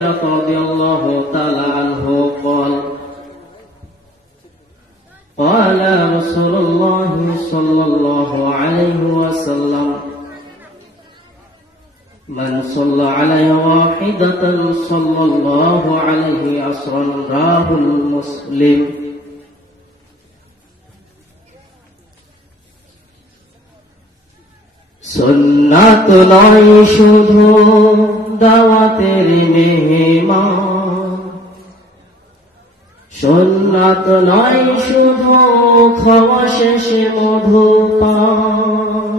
رضي الله تعالى عنه قال رسول الله صلى الله عليه وسلم من صلى علي واحدة صلى الله عليه عشرا رواه مسلم সুন্নাত নয় শুধু দাওয়াতের মেহমান, সুন্নাত নয় শুধু খাওয়া শেষে মধুপান,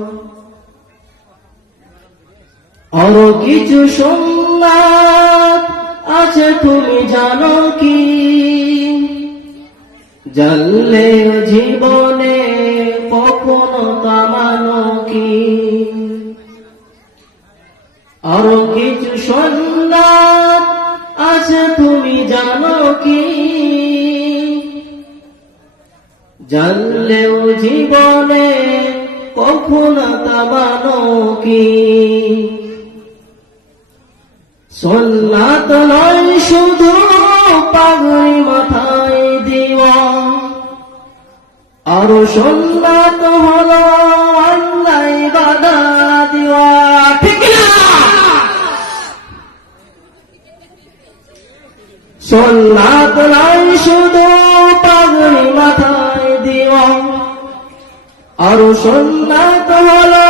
আরো কিছু সুন্নাত আছে তুমি জানো কি? জানলে জীবনে কখনো কামানো কি? আরো কিছু সুন্নাত আছে তুমি জানো কি? জানলেও জীবনে কখনো কামানো কি? সুন্নাত নয় শুধু পাগড়ি মাথায় দেওয়া, আরো সুন্নাত হলো অন্যায় বাধা দেওয়া। ঠিক না? সুন্নাত নয় শুধু পাগড়ি মাথায় দেওয়া, আরো সুন্নাত হলো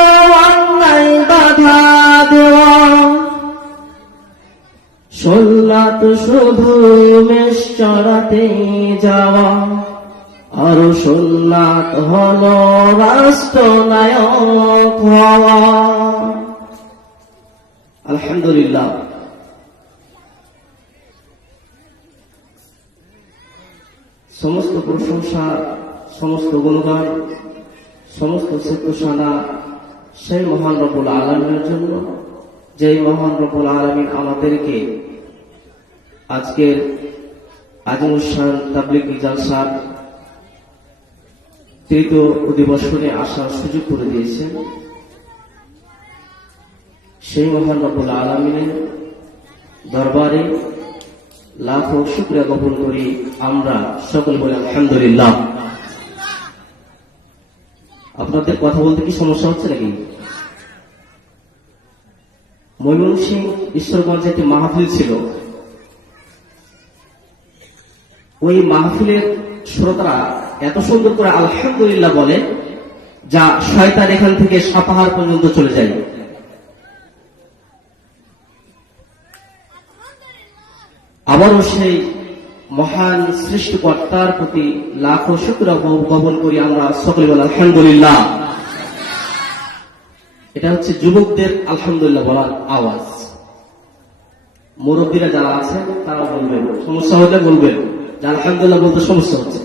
অন্যায় বাধা দেওয়া। সুন্নাত শুধু মেষ চড়াতে যাওয়া, আরো সুন্নাত হলো রাষ্ট্রনায়ক হওয়া। আলহামদুলিল্লাহ, সমস্ত প্রশংসা, সমস্ত গুণগান, সমস্ত স্তোত্রসানা সেই মহান রব্বুল আলামিনের জন্য, যেই মহান রব্বুল আলামিন আমাদেরকে আজকের আজিমুসান তাবলীগী জালসার তৃতীয় অধিবেশনে আসার সুযোগ করে দিয়েছেন। সেই মহান রব্বুল আলামিনের দরবারে লাখো শুকরিয়া জ্ঞাপন করি আমরা সকল বলি আলহামদুলিল্লাহ। আপনাদের কথা বলতে কি সমস্যা হচ্ছে নাকি? ময়মনসিংহ ঈশ্বরগঞ্জে একটি মাহফিল ছিল। ওই মাহফিলের শ্রোতারা এত সুন্দর করে আলহামদুলিল্লাহ বলে, যা শয়তান এখান থেকে সাপাহার পর্যন্ত চলে যায়। আবারও সেই মহান সৃষ্টিকর্তার প্রতি লাখো শুকরিয়া জ্ঞাপন করি আমরা সকলে বলি আলহামদুলিল্লাহ। এটা হচ্ছে যুবকদের আলহামদুলিল্লাহ বলার আওয়াজ। মুরব্বীরা যারা আছেন তারা বলবেন, সমস্যা হলে বলবেন যে আলহামদুলিল্লাহ বলতে সমস্যা হচ্ছে।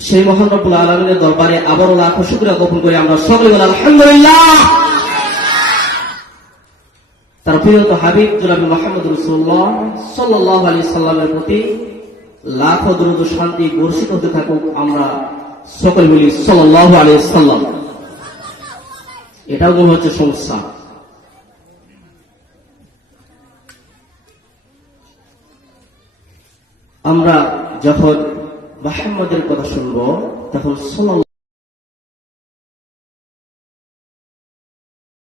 সেই মহান রব্বুল আলামিনের দরবারে আবারও লাখো শুকরিয়া জ্ঞাপন করি আমরা সকলে বলি আলহামদুলিল্লাহ। তার প্রিয় হাবিব জনাব মুহাম্মদ রাসূলুল্লাহ সাল্লাল্লাহু আলাইহি সাল্লামের প্রতি লাখো দরুদ ও শান্তি বর্ষিত হতে থাকুক আমরা সকলে বলি সাল্লাল্লাহু আলাইহি সাল্লাম। এটাও মনে হচ্ছে সমস্যা। আমরা যখন মুহাম্মদের কথা শুনবো তখন সাল্লাল্লাহু